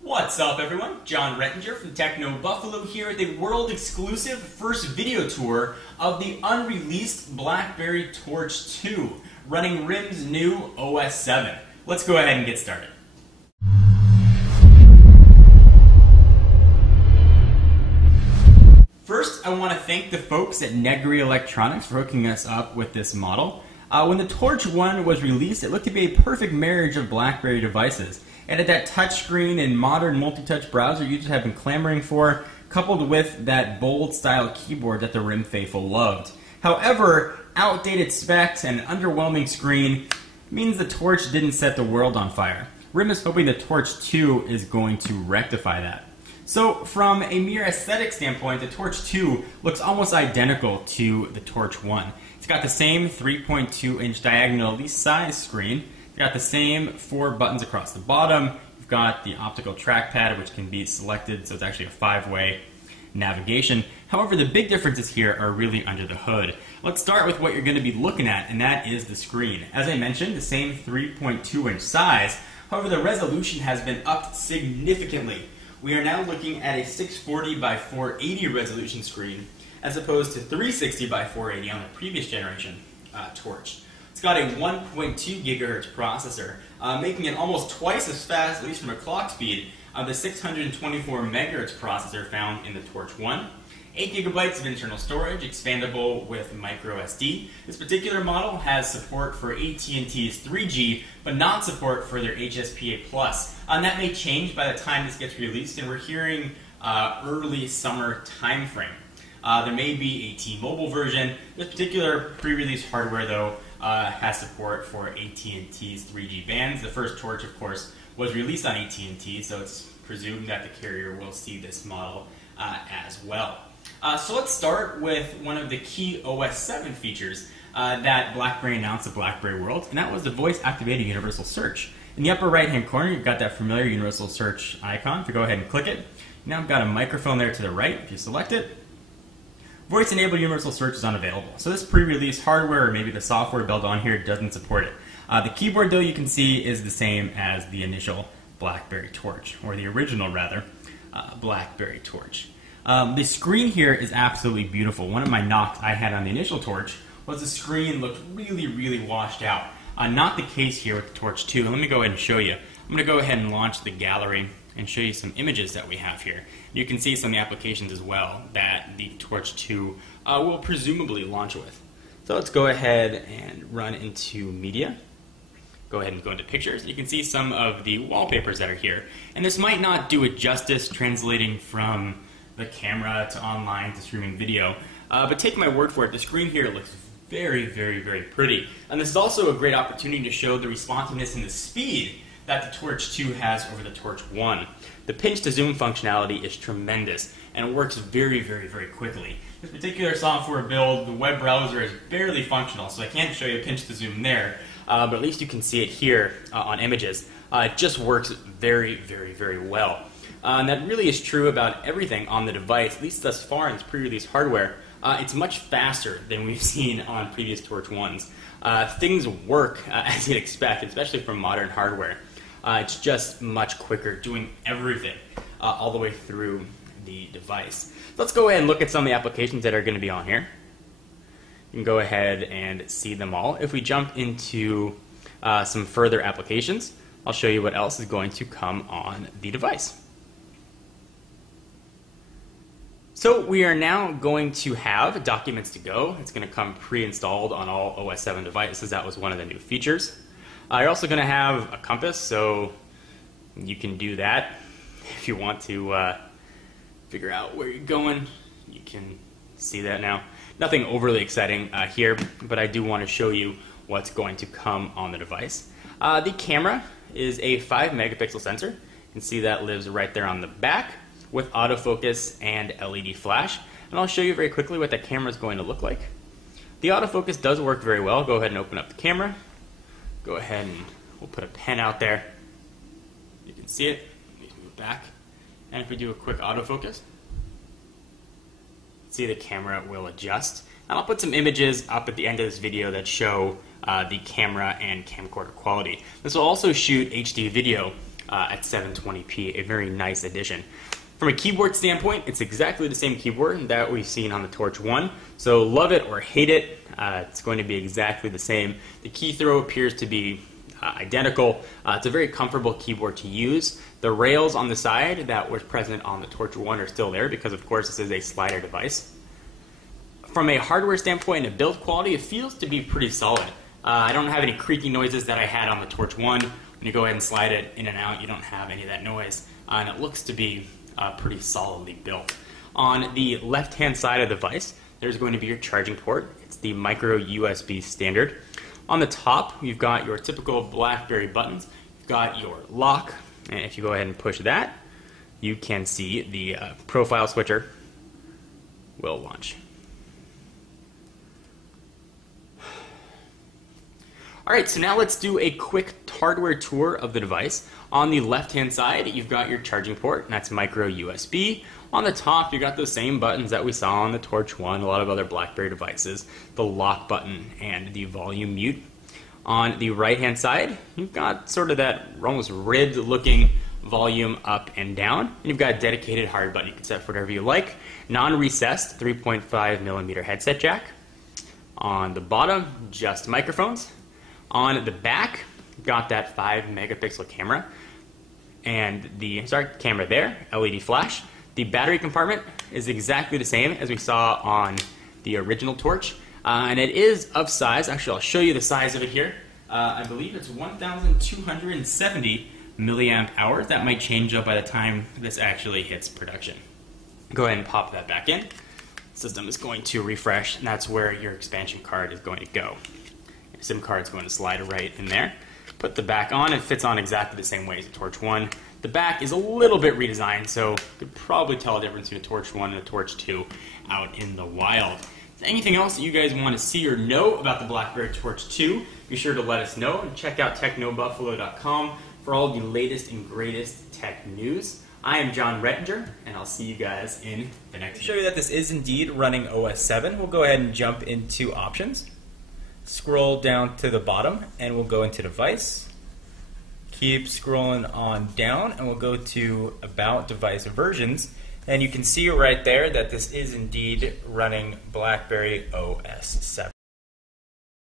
What's up, everyone? John Rettinger from Techno Buffalo here at the world-exclusive first video tour of the unreleased BlackBerry Torch 2, running RIM's new OS 7. Let's go ahead and get started. First, I want to thank the folks at Negri Electronics for hooking us up with this model. When the Torch 1 was released, it looked to be a perfect marriage of BlackBerry devices. It had that touchscreen and modern multi-touch browser users have been clamoring for, coupled with that bold style keyboard that the RIM faithful loved. However, outdated specs and an underwhelming screen means the Torch didn't set the world on fire. RIM is hoping the Torch 2 is going to rectify that. So from a mere aesthetic standpoint, the Torch 2 looks almost identical to the Torch 1. It's got the same 3.2-inch diagonally size screen. It's got the same 4 buttons across the bottom. You've got the optical trackpad, which can be selected, so it's actually a 5-way navigation. However, the big differences here are really under the hood. Let's start with what you're going to be looking at, and that is the screen. As I mentioned, the same 3.2-inch size. However, the resolution has been upped significantly. We are now looking at a 640 by 480 resolution screen as opposed to 360 by 480 on the previous generation Torch. It's got a 1.2 gigahertz processor, making it almost twice as fast, at least from a clock speed, of the 624 megahertz processor found in the Torch 1. 8 gigabytes of internal storage, expandable with micro SD. This particular model has support for AT&T's 3G, but not support for their HSPA+. And that may change by the time this gets released, and we're hearing early summer timeframe. There may be a T-Mobile version. This particular pre-release hardware, though, has support for AT&T's 3G bands. The first Torch, of course, was released on AT&T, so it's presumed that the carrier will see this model as well. So let's start with one of the key OS 7 features that BlackBerry announced at BlackBerry World, and that was the voice-activated universal search. In the upper right-hand corner, you've got that familiar universal search icon. If you go ahead and click it, now I've got a microphone there to the right. If you select it, voice-enabled universal search is unavailable. So this pre-release hardware, or maybe the software built on here, doesn't support it. The keyboard, though, you can see is the same as the initial BlackBerry Torch, or the original, rather, BlackBerry Torch. The screen here is absolutely beautiful. One of my knocks I had on the initial Torch was the screen looked really, really washed out. Not the case here with the Torch 2. Let me go ahead and show you. I'm going to go ahead and launch the gallery and show you some images that we have here. You can see some of the applications as well that the Torch 2 will presumably launch with. So let's go ahead and run into Media. Go ahead and go into Pictures. You can see some of the wallpapers that are here. And this might not do it justice translating from the camera to online to streaming video, but take my word for it, the screen here looks very, very, very pretty. And this is also a great opportunity to show the responsiveness and the speed that the Torch 2 has over the Torch 1. The pinch to zoom functionality is tremendous, and it works very, very, very quickly. This particular software build, the web browser is barely functional, so I can't show you a pinch to zoom there, but at least you can see it here on images. It just works very, very, very well. And that really is true about everything on the device, at least thus far in its pre-release hardware. It's much faster than we've seen on previous Torch 1s. Things work as you'd expect, especially from modern hardware. It's just much quicker, doing everything all the way through the device. Let's go ahead and look at some of the applications that are going to be on here. You can go ahead and see them all. If we jump into some further applications, I'll show you what else is going to come on the device. So we are now going to have Documents to Go. It's going to come pre-installed on all OS 7 devices. That was one of the new features. You're also going to have a compass, so you can do that if you want to figure out where you're going. You can see that now. Nothing overly exciting here, but I do want to show you what's going to come on the device. The camera is a 5 megapixel sensor. You can see that lives right there on the back, with autofocus and LED flash. And I'll show you very quickly what that camera is going to look like. The autofocus does work very well. Go ahead and open up the camera. Go ahead and we'll put a pen out there. You can see it. Let me move back. And if we do a quick autofocus, see the camera will adjust. And I'll put some images up at the end of this video that show the camera and camcorder quality. This will also shoot HD video at 720p, a very nice addition. From a keyboard standpoint, it's exactly the same keyboard that we've seen on the Torch 1, so love it or hate it, it's going to be exactly the same. The key throw appears to be identical. It's a very comfortable keyboard to use. The rails on the side that was present on the Torch 1 are still there because, of course, this is a slider device. From a hardware standpoint and a build quality, it feels to be pretty solid. I don't have any creaky noises that I had on the Torch 1. When you go ahead and slide it in and out, you don't have any of that noise, and it looks to be pretty solidly built. On the left-hand side of the device, there's going to be your charging port. It's the micro USB standard. On the top, you've got your typical BlackBerry buttons. You've got your lock, and if you go ahead and push that, you can see the profile switcher will launch. Alright, so now let's do a quick hardware tour of the device. On the left-hand side, you've got your charging port, and that's micro USB. On the top, you've got those same buttons that we saw on the Torch 1, a lot of other BlackBerry devices, the lock button and the volume mute. On the right-hand side, you've got sort of that almost ribbed-looking volume up and down. And you've got a dedicated hard button you can set for whatever you like. Non-recessed 3.5mm headset jack. On the bottom, just microphones. On the back, got that 5-megapixel camera and the camera there, LED flash. The battery compartment is exactly the same as we saw on the original Torch, and it is of size. Actually, I'll show you the size of it here. I believe it's 1,270 milliamp hours. That might change up by the time this actually hits production. Go ahead and pop that back in. The system is going to refresh, and that's where your expansion card is going to go. SIM card's going to slide right in there. Put the back on, it fits on exactly the same way as the Torch 1. The back is a little bit redesigned, so you could probably tell a difference between a Torch 1 and a Torch 2 out in the wild. Anything else that you guys want to see or know about the BlackBerry Torch 2, be sure to let us know, and check out technobuffalo.com for all the latest and greatest tech news. I am John Rettinger, and I'll see you guys in the next video. To show you that this is indeed running OS 7, we'll go ahead and jump into options. Scroll down to the bottom and we'll go into device. Keep scrolling on down and we'll go to about device versions, and you can see right there that this is indeed running BlackBerry OS 7.